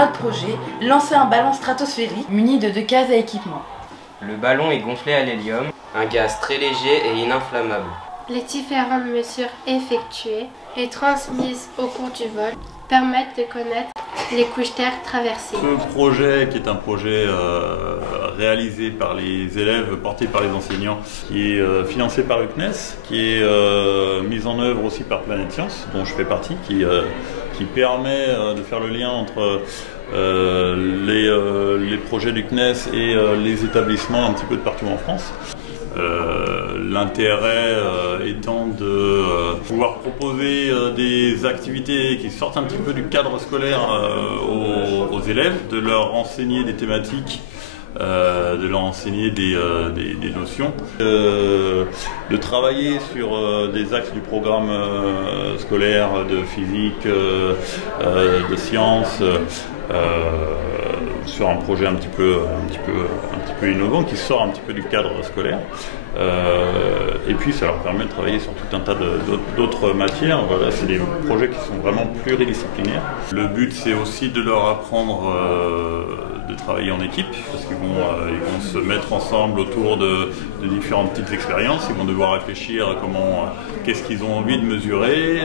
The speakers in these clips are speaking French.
Notre projet, lancer un ballon stratosphérique muni de 2 cases à équipement. Le ballon est gonflé à l'hélium, un gaz très léger et ininflammable. Les différentes mesures effectuées et transmises au cours du vol permettent de connaître les couches d'air traversées. Ce projet, qui est un projet réalisé par les élèves, porté par les enseignants, qui est financé par le CNES, qui est mis en œuvre aussi par Planète Science, dont je fais partie, qui permet de faire le lien entre les projets du CNES et les établissements un petit peu de partout en France. L'intérêt étant de pouvoir proposer des activités qui sortent un petit peu du cadre scolaire aux élèves, de leur enseigner des thématiques, de leur enseigner des notions, de travailler sur des axes du programme scolaire de physique, de sciences, sur un projet un petit peu innovant qui sort un petit peu du cadre scolaire. Et puis ça leur permet de travailler sur tout un tas d'autres matières. Voilà, c'est des projets qui sont vraiment pluridisciplinaires. Le but, c'est aussi de leur apprendre de travailler en équipe, parce qu'ils vont se mettre ensemble autour de différentes petites expériences. Ils vont devoir réfléchir à qu'est-ce qu'ils ont envie de mesurer,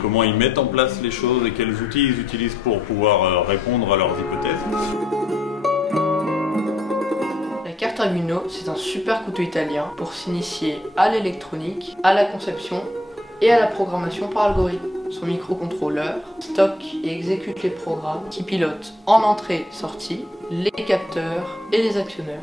comment ils mettent en place les choses et quels outils ils utilisent pour pouvoir répondre à leurs hypothèses. La carte Arduino, c'est un super couteau italien pour s'initier à l'électronique, à la conception et à la programmation par algorithme. Son microcontrôleur stocke et exécute les programmes qui pilotent en entrée-sortie les capteurs et les actionneurs.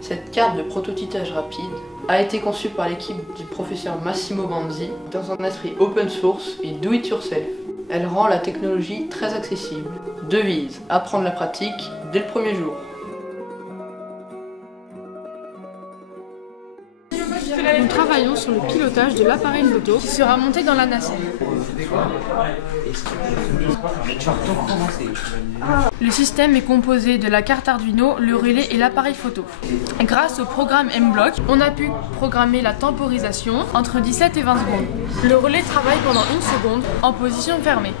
Cette carte de prototypage rapide a été conçue par l'équipe du professeur Massimo Banzi dans un esprit open source et do it yourself. Elle rend la technologie très accessible. Devise, apprendre la pratique dès le premier jour. Nous travaillons sur le pilotage de l'appareil photo qui sera monté dans la nacelle. Le système est composé de la carte Arduino, le relais et l'appareil photo. Grâce au programme M-Block, on a pu programmer la temporisation entre 17 et 20 secondes. Le relais travaille pendant 1 seconde en position fermée.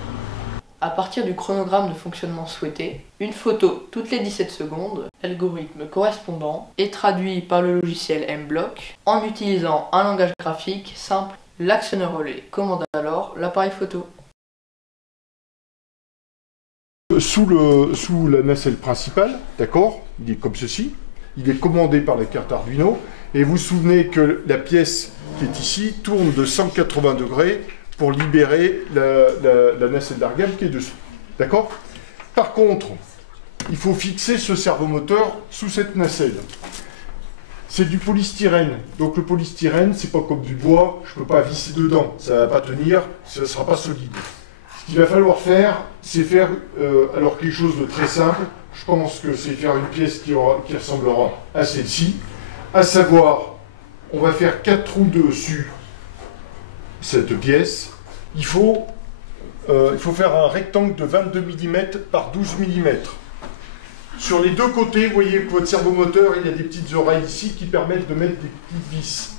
À partir du chronogramme de fonctionnement souhaité, une photo toutes les 17 secondes, l'algorithme correspondant est traduit par le logiciel M-Block en utilisant un langage graphique simple. L'actionneur relais commande alors l'appareil photo. Sous la nacelle principale, d'accord, il est comme ceci, il est commandé par la carte Arduino, et vous vous souvenez que la pièce qui est ici tourne de 180 degrés pour libérer la nacelle d'argame qui est dessous. D'accord? Par contre, il faut fixer ce servomoteur sous cette nacelle. C'est du polystyrène. Donc le polystyrène, c'est pas comme du bois, je ne peux pas visser dedans, ça ne va pas tenir, ça ne sera pas solide. Ce qu'il va falloir faire, c'est faire alors quelque chose de très simple. Je pense que c'est faire une pièce qui ressemblera à celle-ci. À savoir, on va faire 4 trous dessus cette pièce. Il faut faire un rectangle de 22 mm par 12 mm. Sur les deux côtés, vous voyez que votre servomoteur, il y a des petites oreilles ici qui permettent de mettre des petites vis.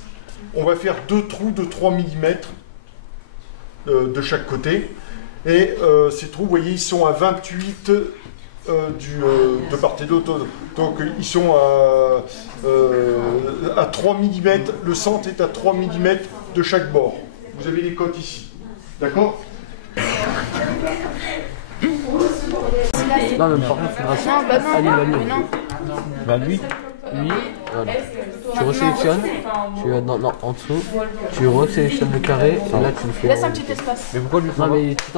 On va faire 2 trous de 3 mm de chaque côté. Et ces trous, vous voyez, ils sont à 28 de part et d'autre. Donc ils sont à 3 mm, le centre est à 3 mm de chaque bord. Vous avez les côtes ici. D'accord? Non, mais par contre, il faudra aller bah lui, voilà. Tu resélectionnes, tu vas en dessous, tu resélectionnes le carré, et là tu le fais. Laisse un petit espace. Mais pourquoi lui fait en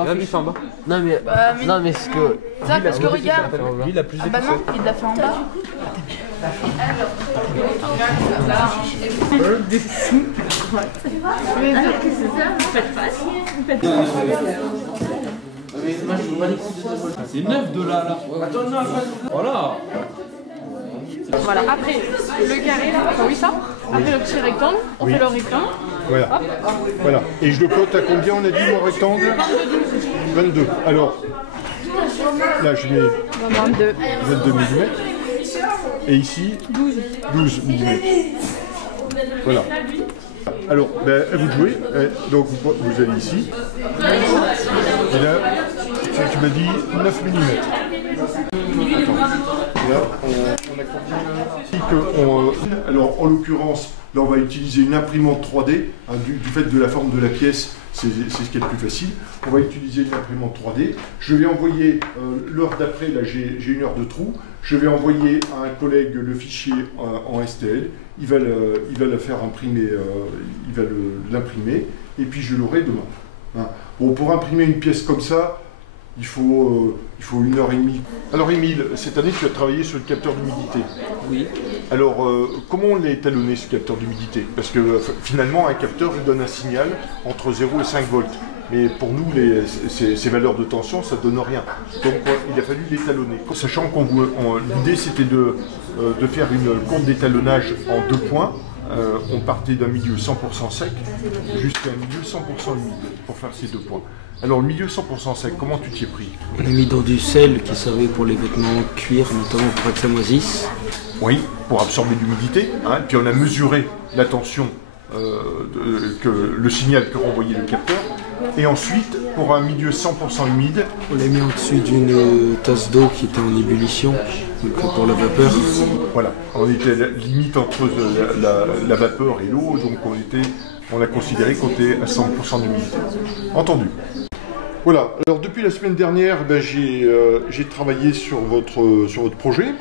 bas? Lui fait en bas. Non mais c'est que. Ça, parce que regarde. Lui il a plus de bah non, il l'a fait en bas. C'est 9 $ là. Voilà. Voilà, après le carré, oui ça. Après le petit rectangle, on fait le rectangle. Voilà. Voilà. Et je le cote à combien on a dit mon rectangle? 22. Alors, là je mets 22 mm. Et ici 12 mm. Voilà. Alors, à vous de jouer. Donc vous allez ici. Et là, Tu m'as dit 9 mm. Là, on a compris alors, en l'occurrence, là, on va utiliser une imprimante 3D. Hein, du fait de la forme de la pièce, c'est ce qui est le plus facile. On va utiliser une imprimante 3D. Je vais envoyer, l'heure d'après, là, j'ai une heure de trou. Je vais envoyer à un collègue le fichier en STL. Il va le faire imprimer, il va l'imprimer, et puis je l'aurai demain. Hein. Bon, pour imprimer une pièce comme ça, il faut 1h30. Alors Émile, cette année tu as travaillé sur le capteur d'humidité. Oui. Alors comment on l'a étalonné ce capteur d'humidité? Parce que finalement un capteur il donne un signal entre 0 et 5 volts. Mais pour nous, ces valeurs de tension, ça ne donne rien. Donc il a fallu l'étalonner. Sachant qu'on l'idée c'était de faire une courbe d'étalonnage en 2 points. On partait d'un milieu 100% sec jusqu'à un milieu 100% humide pour faire ces 2 points. Alors le milieu 100% sec, comment tu t'y es pris? On a mis dans du sel qui servait pour les vêtements cuir, notamment pour que ça moisisse. Oui, pour absorber l'humidité. Hein, puis on a mesuré la tension, le signal que renvoyait le capteur. Et ensuite, pour un milieu 100% humide... On l'a mis au-dessus d'une tasse d'eau qui était en ébullition, donc pour la vapeur. Voilà, on était limite entre la vapeur et l'eau, donc on a considéré qu'on était à 100% d'humidité. Entendu. Voilà, alors depuis la semaine dernière, j'ai travaillé sur votre projet.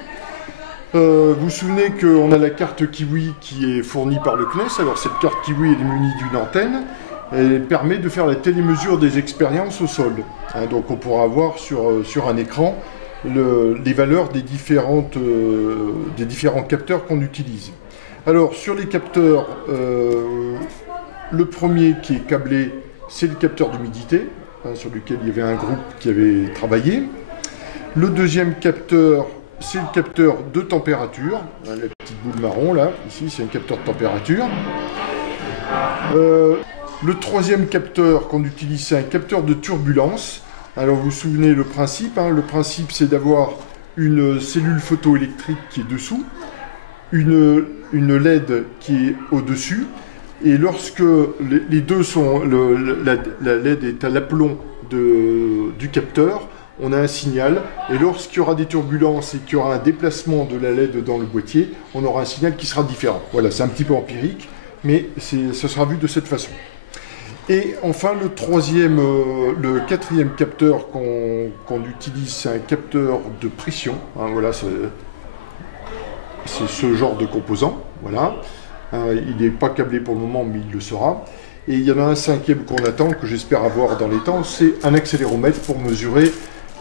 Vous vous souvenez qu'on a la carte Kiwi qui est fournie par le CNES. Alors cette carte Kiwi est munie d'une antenne. Elle permet de faire la télémesure des expériences au sol. Hein, donc on pourra avoir sur un écran les valeurs des différents capteurs qu'on utilise. Alors sur les capteurs, le premier qui est câblé, c'est le capteur d'humidité, hein, sur lequel il y avait un groupe qui avait travaillé. Le deuxième capteur, c'est le capteur de température. Hein, la petite boule marron là, ici c'est un capteur de température. Le troisième capteur qu'on utilise, c'est un capteur de turbulence. Alors vous vous souvenez le principe, hein, le principe c'est d'avoir une cellule photoélectrique qui est dessous, une LED qui est au-dessus, et lorsque les deux sont, la LED est à l'aplomb du capteur, on a un signal, et lorsqu'il y aura des turbulences et qu'il y aura un déplacement de la LED dans le boîtier, on aura un signal qui sera différent. Voilà, c'est un petit peu empirique, mais ça sera vu de cette façon. Et enfin, le quatrième capteur qu'on utilise, c'est un capteur de pression. Hein, voilà, c'est ce genre de composant. Voilà. Il n'est pas câblé pour le moment, mais il le sera. Et il y en a un cinquième qu'on attend, que j'espère avoir dans les temps, c'est un accéléromètre pour mesurer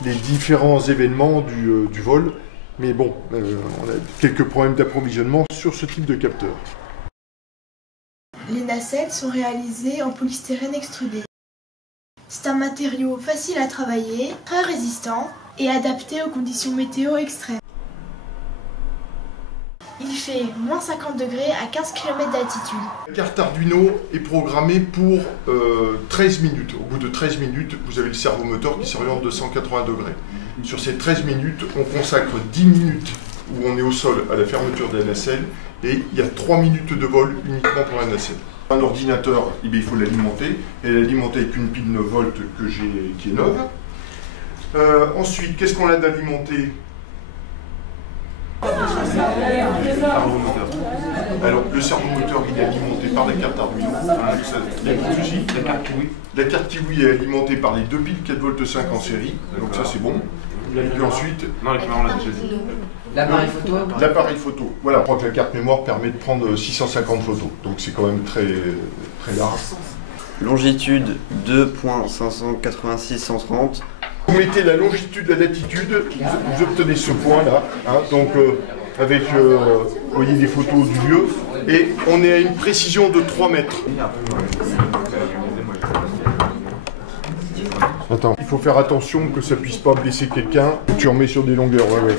les différents événements du vol. Mais bon, on a quelques problèmes d'approvisionnement sur ce type de capteur. Les nacelles sont réalisées en polystyrène extrudé. C'est un matériau facile à travailler, très résistant et adapté aux conditions météo extrêmes. Il fait moins 50 degrés à 15 km d'altitude. La carte Arduino est programmée pour 13 minutes. Au bout de 13 minutes, vous avez le servomoteur qui s'oriente de 180 degrés. Sur ces 13 minutes, on consacre 10 minutes où on est au sol à la fermeture de la nacelle et il y a 3 minutes de vol uniquement pour la nacelle. Un ordinateur, il faut l'alimenter, et l'alimenter avec une pile 9 volts qui est neuve. Ensuite, qu'est-ce qu'on a d'alimenté? Alors, le servomoteur, il est alimenté par la carte Arduino. La carte Kiwi est alimentée par les 2 piles 4 volts 5 en série, donc ça c'est bon. Et ensuite, l'appareil photo. L'appareil photo. Voilà, je crois que la carte mémoire permet de prendre 650 photos, donc c'est quand même très large. Longitude 2.586-130. Vous mettez la longitude, la latitude, vous obtenez ce point-là, hein, donc avec, vous voyez les photos du lieu, et on est à une précision de 3 mètres. Attends, il faut faire attention que ça puisse pas blesser quelqu'un. Tu en mets sur des longueurs, ouais.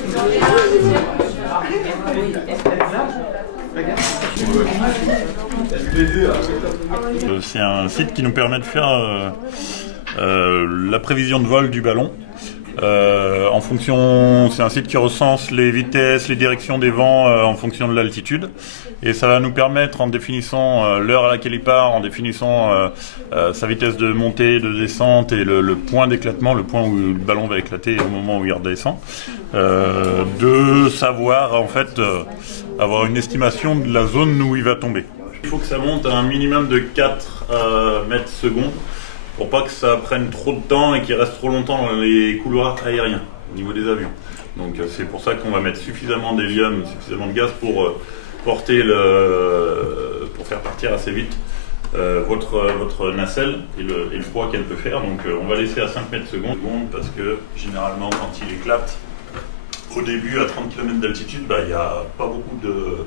C'est un site qui nous permet de faire la prévision de vol du ballon En fonction, c'est un site qui recense les vitesses, les directions des vents en fonction de l'altitude. Et ça va nous permettre, en définissant l'heure à laquelle il part, en définissant sa vitesse de montée, de descente et le point d'éclatement, le point où le ballon va éclater au moment où il redescend, de savoir en fait avoir une estimation de la zone où il va tomber. Il faut que ça monte à un minimum de 4 mètres secondes pour pas que ça prenne trop de temps et qu'il reste trop longtemps dans les couloirs aériens au niveau des avions. Donc c'est pour ça qu'on va mettre suffisamment d'hélium, suffisamment de gaz pour porter pour faire partir assez vite votre nacelle et le poids qu'elle peut faire. Donc on va laisser à 5 mètres secondes parce que généralement quand il éclate au début à 30 km d'altitude, il n'y a pas beaucoup de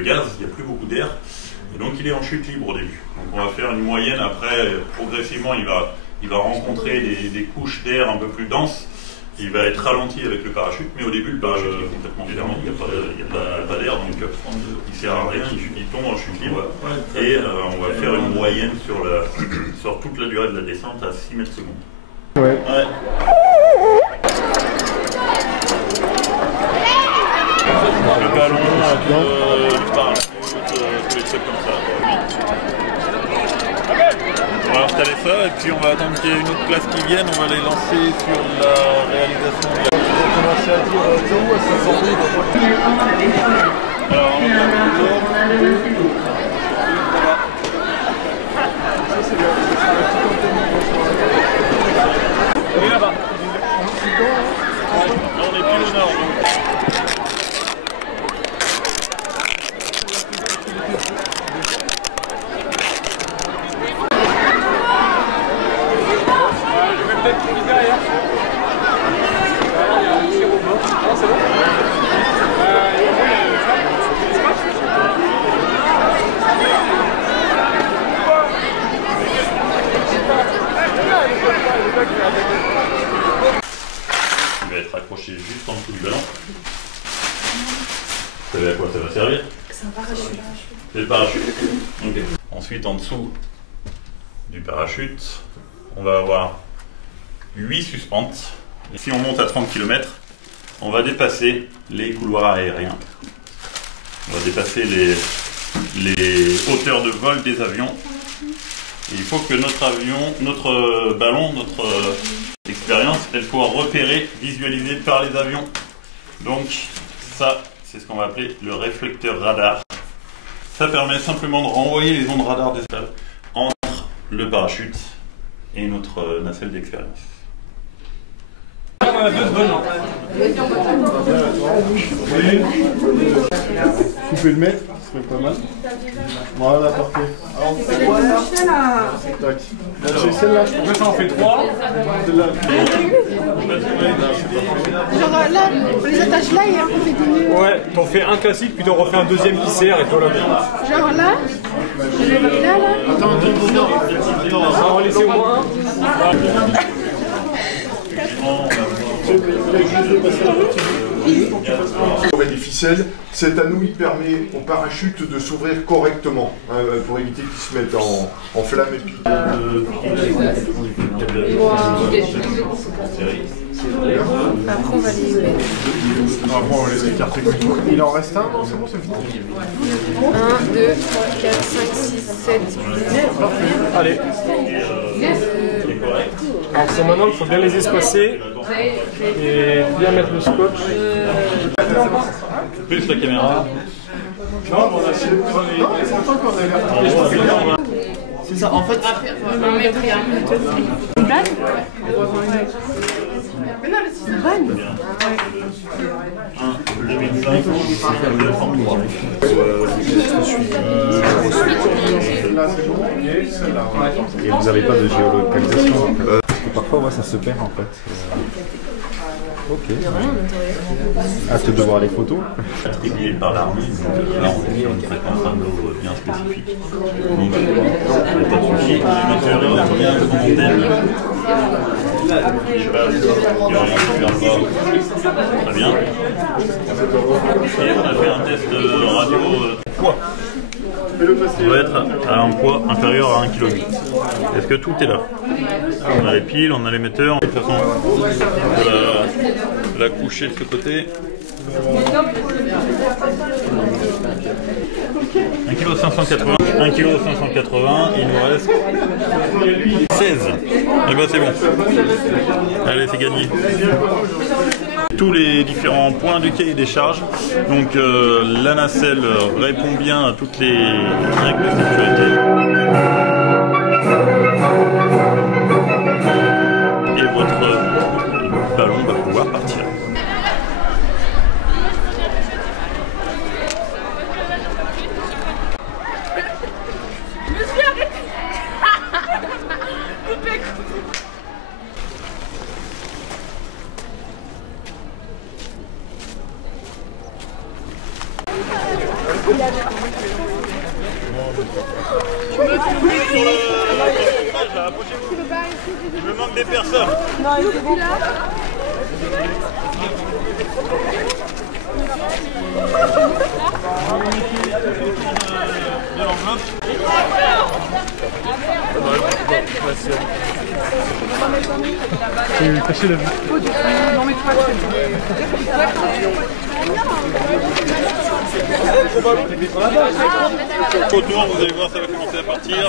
gaz, il n'y a plus beaucoup d'air. Et donc il est en chute libre au début. Donc on va faire une moyenne, après progressivement il va rencontrer des couches d'air un peu plus denses. Il va être ralenti avec le parachute, mais au début le parachute est complètement fermé, il n'y a pas d'air, donc il ne sert à rien, il tombe en chute libre. Et on va faire une moyenne sur toute la durée de la descente à 6 mètres secondes. Ouais. Le ballon, le parachute, tous les trucs comme ça. On va installer ça et puis on va attendre qu'il y ait une autre classe qui vienne, on va les lancer sur la réalisation de la... On va commencer à dire où est-ce que alors on est là-bas. Là on est plus au nord donc. Il va être accroché juste en dessous du ballon. Vous savez à quoi ça va servir? C'est un parachute. C'est le parachute. Okay. Ensuite, en dessous du parachute, on va avoir 8 suspentes. Et si on monte à 30 km, on va dépasser les couloirs aériens. On va dépasser les hauteurs de vol des avions. Et il faut que notre ballon, notre expérience, elle soit repérée, visualisée par les avions. Donc ça, c'est ce qu'on va appeler le réflecteur radar. Ça permet simplement de renvoyer les ondes radar des avions entre le parachute et notre nacelle d'expérience. Tu peux le mettre, ce serait pas mal. Voilà, parfait. Alors, on fait quoi là? C'est celle-là, je pense. Ça en fait 3. Genre là, on les attache là et après on fait des nœuds. Ouais, t'en fais un classique, puis t'en refais un deuxième qui sert et toi là. Genre là, je vais mettre là. Attends, on va laisser au moins un. On met des ficelles, cet anneau il permet au parachute de s'ouvrir correctement pour éviter qu'il se mette en flamme et puis... Après on va les mettre. Après on va les écarter. Il en reste un, non c'est bon, c'est fini. 1, 2, 3, 4, 5, 6, 7, 8, 9. Allez. Alors ça maintenant il faut bien les espacer et bien mettre le scotch. Plus la caméra. Non, on a essayé de prendre les... Non, mais c'est longtemps qu'on a l'air. C'est ça, en fait... On va mettre une balle. Une balle. 2005, et vous n'avez pas de géolocalisation parce que parfois ouais, ça se perd en fait. Ok. Hâte de voir les photos. Attribué par l'armée, là on est sur une fréquence d'eau bien spécifique. Donc pas de souci, l'émetteur est bien son antenne. Il passe, il n'y a rien qui ne perd pas. Très bien. Et on a fait un test de radio poids. On doit être à un poids inférieur à 1,8 kg. Est-ce que tout est là? On a les piles, on a l'émetteur. De toute façon, on va la coucher de ce côté. 1,580 kg. 1,580 kg, il nous reste 16. Et ben c'est bon. Allez, c'est gagné. Tous les différents points du cahier des charges. Donc la nacelle répond bien à toutes les règles de sécurité. Et votre ballon va pouvoir partir. Il me manque des personnes. Non, il est bon. De l'enveloppe. J'ai caché la vue. Autour, vous allez voir, ça va commencer à partir.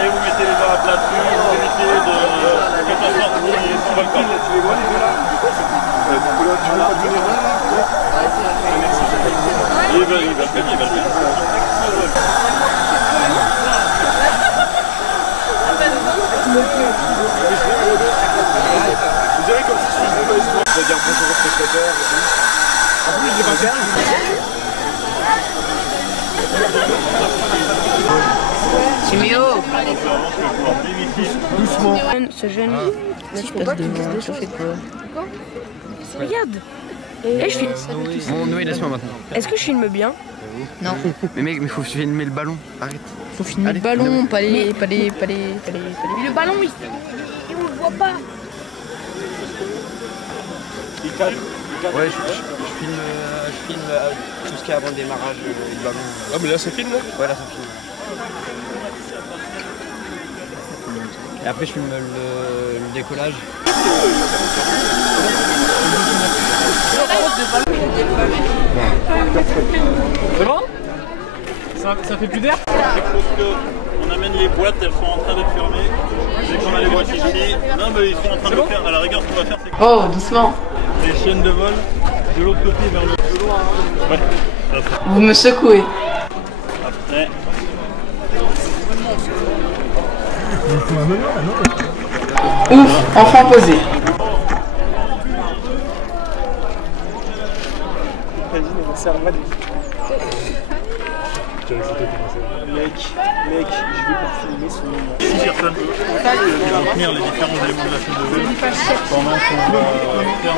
Et vous mettez les barres à plat dessus, vous évitez de faire en sorte qu'il ne vole pas. Il va le faire. Vous direz comme si je faisais pas espoir. C'est-à-dire bonjour aux spectateurs. En plus, j'ai pas gagné. Siméo. Doucement. Ce jeune, tu passes devant, ça fait quoi? Regarde. Et je filme. Bon, Noé, laisse-moi maintenant. Est-ce que je filme bien? Non. Mais mec, mais faut filmer le ballon. Arrête. Faut filmer le ballon, pas les. Mais le ballon, il on le voit pas. Ouais, je filme tout ce qu'il y a avant le démarrage du ballon. Ah, mais là, ça filme, là? Ouais, là, ça filme. Et après, je filme le décollage. C'est bon? Ça fait plus d'air? On amène les boîtes, elles sont en train d'être fermées. Dès qu'on a les boîtes ici, non mais ils sont en train de le faire. À la rigueur, ce qu'on va faire, c'est que... Oh, doucement. Les chaînes de vol de l'autre côté vers le plus loin. Ouais, ça fait. Vous me secouez. Après. Ouf, enfin posé. Mec, je vais pas filmer son nom. 6 personnes qui vont tenir les différents éléments de la chaîne de vol pendant qu'on va faire un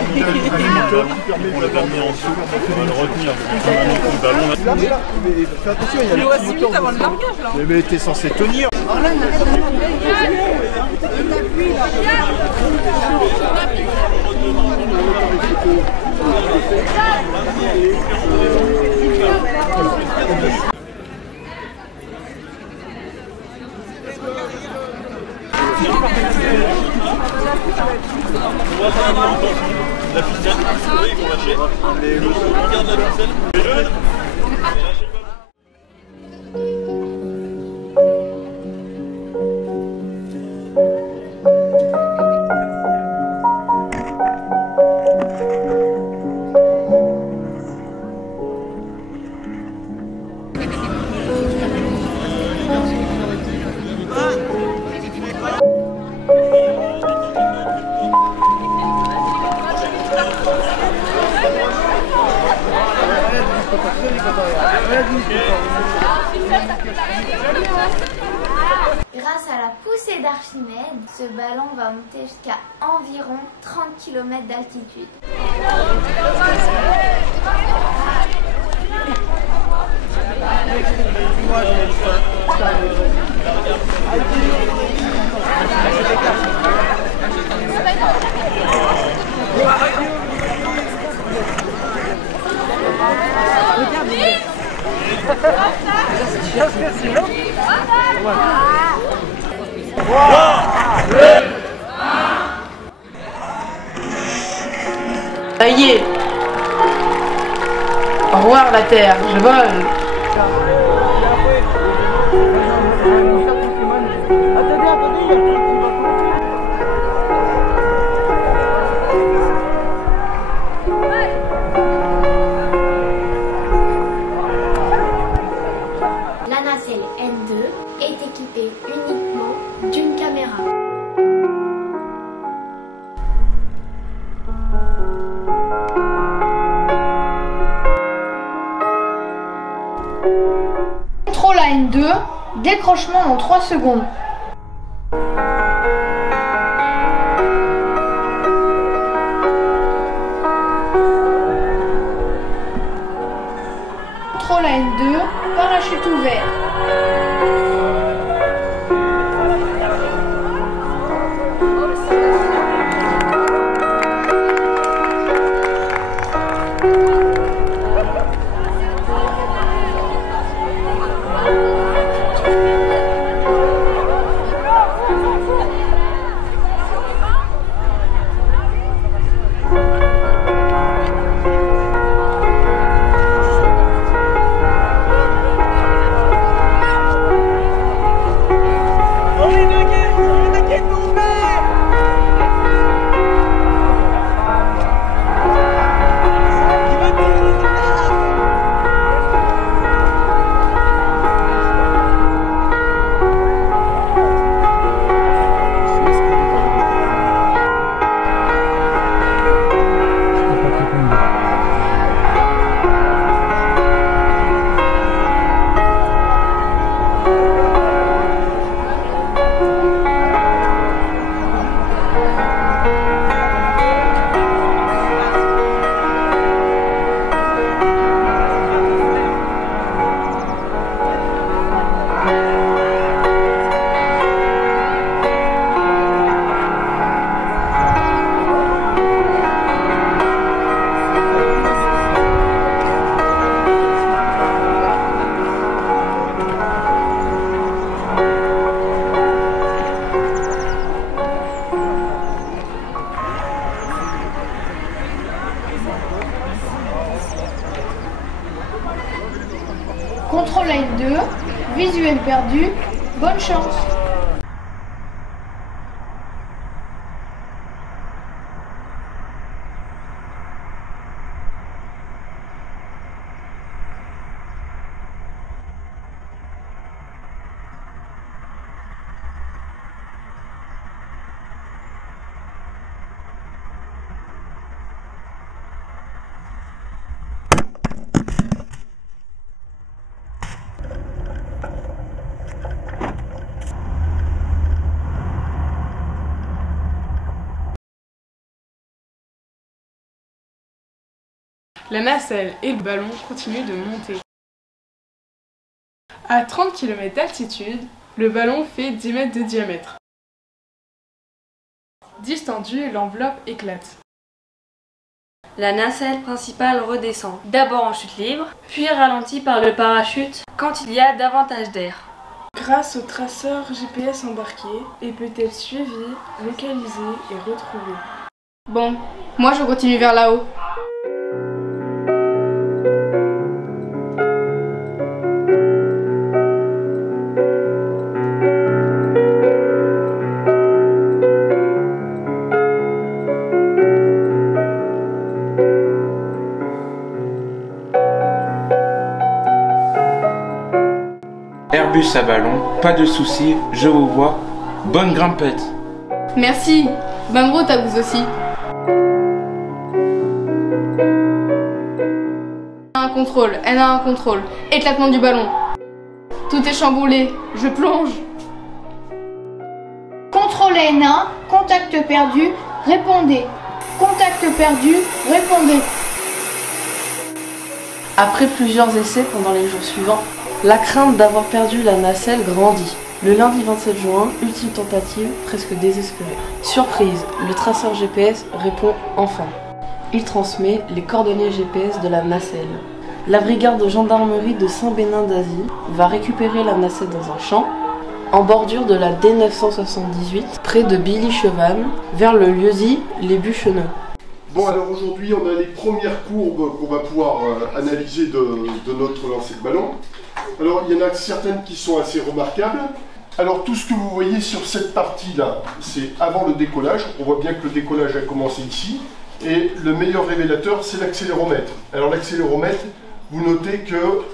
vernis en dessous, on va le retenir le ballon. Fais attention, il y a le petit moteur. Mais t'es censé tenir. La ficelle, oui, ils vont lâcher. On garde la ficelle. Les jeunes. Grâce à la poussée d'Archimède, ce ballon va monter jusqu'à environ 30 km d'altitude. Ça y est. Au revoir la Terre, je vole. La nacelle N2 est équipée uniquement d'une caméra. Contrôle à N2, décrochement en 3 secondes. Contrôle à N2, parachute ouvert. Contrôle N2, visuel perdu, bonne chance. La nacelle et le ballon continuent de monter. À 30 km d'altitude, le ballon fait 10 mètres de diamètre. Distendu, l'enveloppe éclate. La nacelle principale redescend, d'abord en chute libre, puis ralentie par le parachute quand il y a davantage d'air. Grâce au traceur GPS embarqué, elle peut être suivie, localisée et retrouvée. Bon, moi je continue vers là-haut. Airbus à ballon, pas de soucis, je vous vois. Bonne grimpette. Merci, bonne route à vous aussi. N1 contrôle, éclatement du ballon. Tout est chamboulé, je plonge. Contrôle N1, contact perdu, répondez. Contact perdu, répondez. Après plusieurs essais pendant les jours suivants, la crainte d'avoir perdu la nacelle grandit. Le lundi 27 juin, ultime tentative, presque désespérée. Surprise, le traceur GPS répond enfin. Il transmet les coordonnées GPS de la nacelle. La brigade de gendarmerie de Saint-Bénin d'Asie va récupérer la nacelle dans un champ, en bordure de la D978, près de Billy-Chevannes, vers le lieu-dit Les Bucheneux. Bon, alors aujourd'hui, on a les premières courbes qu'on va pouvoir analyser de notre lancer de ballon. Alors, il y en a certaines qui sont assez remarquables. Alors, tout ce que vous voyez sur cette partie-là, c'est avant le décollage. On voit bien que le décollage a commencé ici. Et le meilleur révélateur, c'est l'accéléromètre. Alors, l'accéléromètre, vous notez que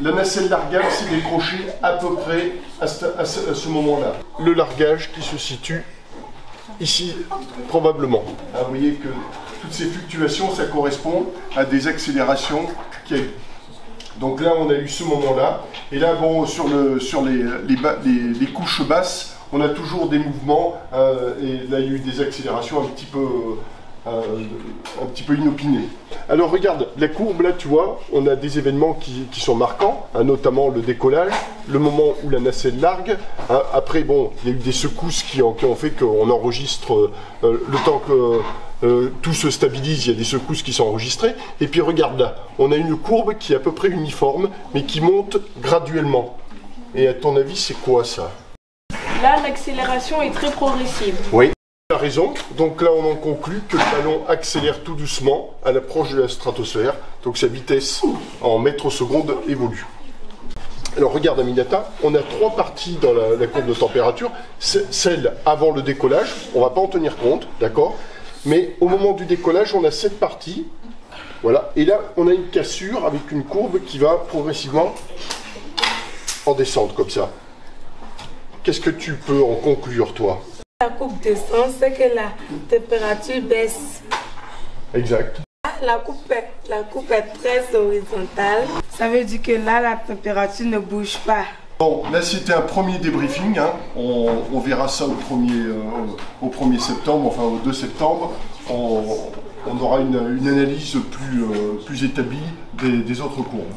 la nacelle largage s'est décrochée à peu près à ce moment-là. Le largage qui se situe ici, probablement. Vous voyez que toutes ces fluctuations, ça correspond à des accélérations qu'il y a eu. Donc là, on a eu ce moment-là. Et là, bon, sur les couches basses, on a toujours des mouvements. Et là, il y a eu des accélérations un petit peu inopinées. Alors regarde, la courbe là, tu vois, on a des événements qui sont marquants, hein, notamment le décollage, le moment où la nacelle largue. Hein, après, bon, il y a eu des secousses qui ont fait qu'on enregistre le temps que tout se stabilise, il y a des secousses qui sont enregistrées. Et puis regarde là, on a une courbe qui est à peu près uniforme, mais qui monte graduellement. Et à ton avis, c'est quoi ça? Là, l'accélération est très progressive. Oui. Tu as raison, donc là on en conclut que le ballon accélère tout doucement à l'approche de la stratosphère, donc sa vitesse en mètres secondes évolue. Alors regarde Aminata, on a trois parties dans la courbe de température, celle avant le décollage, on ne va pas en tenir compte, d'accord, mais au moment du décollage on a cette partie, voilà, et là on a une cassure avec une courbe qui va progressivement en descendre comme ça. Qu'est-ce que tu peux en conclure toi? La courbe descend, c'est que la température baisse. Exact. La coupe est très horizontale. Ça veut dire que là, la température ne bouge pas. Bon, là c'était un premier débriefing. Hein. On verra ça au 1er septembre, enfin au 2 septembre. On aura une analyse plus établie des autres courbes.